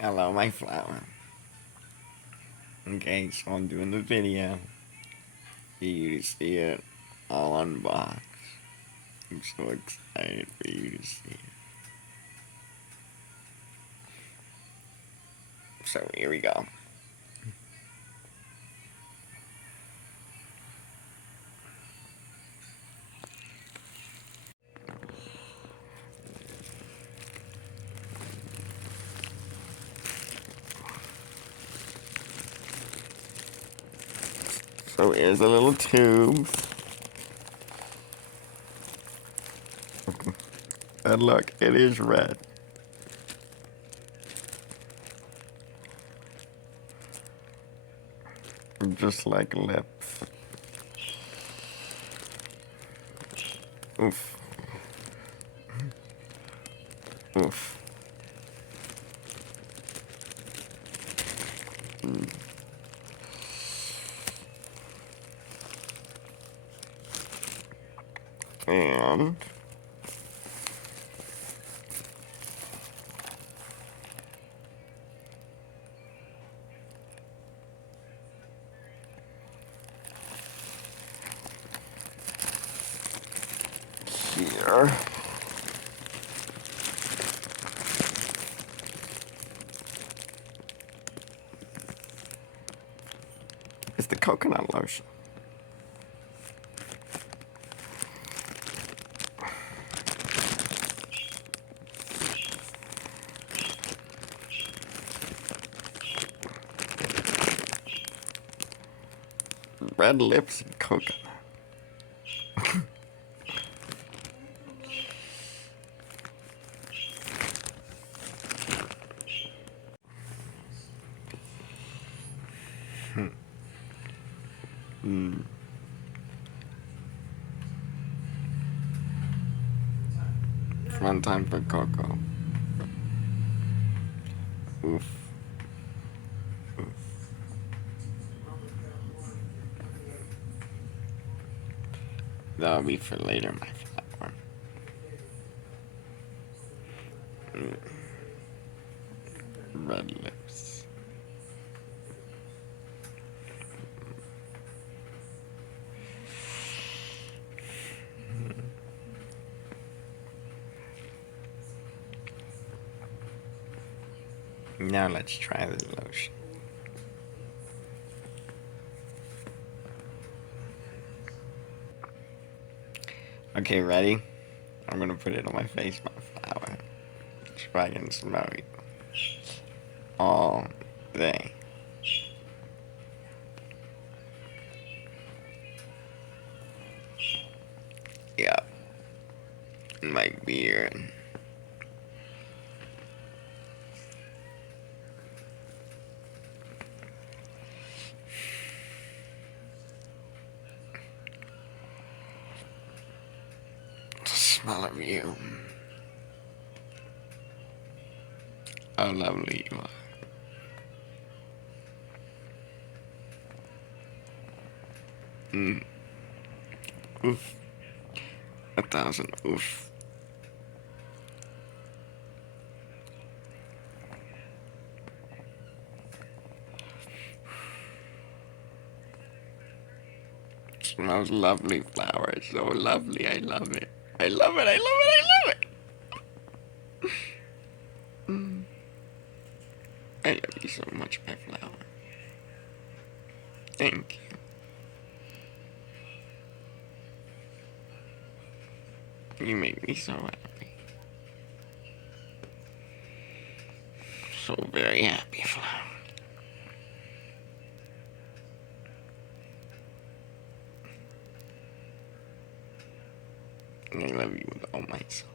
Hello, my flower. Okay, so I'm doing the video for you to see it all unboxed. I'm so excited for you to see it. So here we go. So here's a little tube. And look, it is red. Just like lips. Oof. Oof. And here is the coconut lotion. Red lips and coconut. Fun time for Coco. Oof. Oof. That'll be for later, my flower. Red lips. Now let's try the lotion. Okay, ready? I'm gonna put it on my face, my flower. So I can smell you all day. Yep. My beard. The smell of you. How lovely you are. Oof. 1,000 oof. Smells lovely, flower. It's so lovely. I love it. I love it. I love it. I love it. I love you so much, my flower. Thank you. You make me so happy. So very happy, flower. And I love you with all my soul.